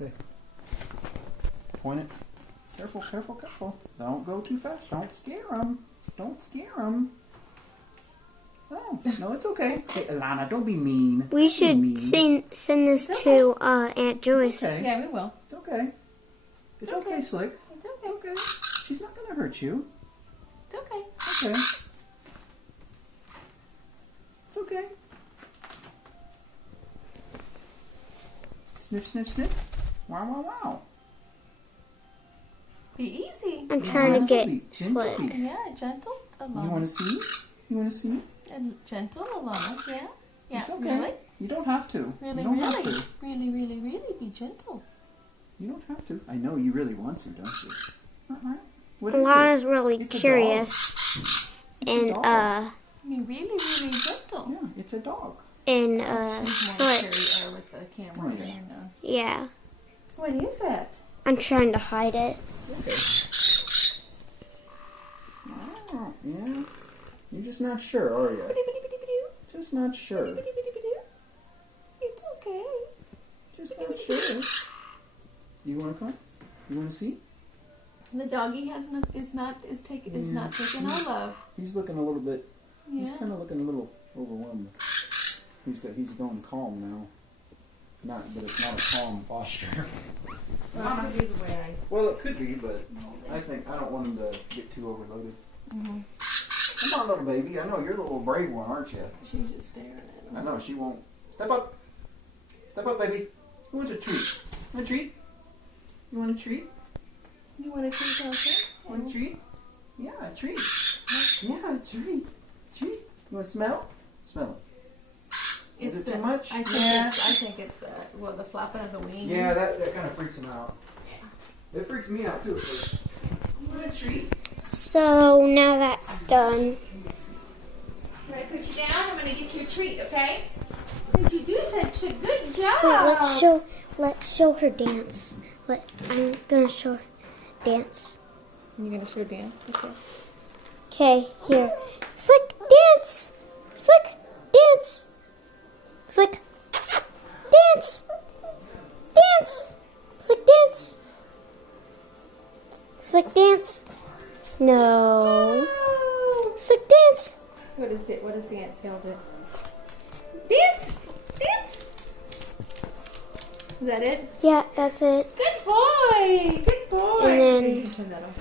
Okay. Point it. Careful, careful, careful. Don't go too fast. Don't scare them. Don't scare them. Oh, no, it's okay. Hey, Ilana, don't be mean. We should send this to Aunt Joyce. It's okay. Yeah, we will. It's okay. It's okay, Slick. It's okay. It's okay. She's not going to hurt you. It's okay. Okay. It's okay. Sniff, sniff, sniff. Wow, wow, wow. Be easy. I'm trying to get Gentle Slick. beat. Yeah, gentle, Ilana. You want to see? You want to see? And gentle, Ilana. Yeah. Yeah. It's okay. Really? You don't have to. Really, you don't really, have to. really be gentle. You don't have to. I know you really want to, don't you? What is Ilana's this? really It's a curious. It's a And dog. Be really gentle. Yeah, it's a dog. and She's more Slick. scary with the camera. Oh, yeah. Yeah. What is it? I'm trying to hide it. Okay. Oh, yeah. You're just not sure, are you? Just not sure. It's okay. Just not sure. You want to come? You want to see? The doggy is not taking our love. He's looking a little bit. Yeah. He's kind of looking a little overwhelmed. He's going calm now. But it's not a calm posture. Well, it could be the way Well, it could be, but I don't want him to get too overloaded. Come on, little baby. I know you're the little brave one, aren't you? she's just staring at him. I know she won't. Step up. Step up, baby. Who wants a treat? Want a treat? You want a treat? You want to treat also? Want a treat? Yeah, a treat. Yeah, a treat. Treat. You want to smell? Smell it. Is it too much? I think it's the flapping of the wings. Yeah, that kind of freaks him out. It freaks me out too. You want a treat? So now that's done. Can I put you down? I'm going to get you a treat, okay? Did you do such a good job? Wait, let's show her dance. I'm gonna show her dance. You're going to show dance? Okay. Okay, here. Slick, dance! Slick, dance! Slick, dance! Dance! Slick, dance! Slick, dance! No. Slick, dance! What is dance, Hilda? Dance! Dance! Is that it? Yeah, that's it. Good boy! Good boy! And then You can turn that off.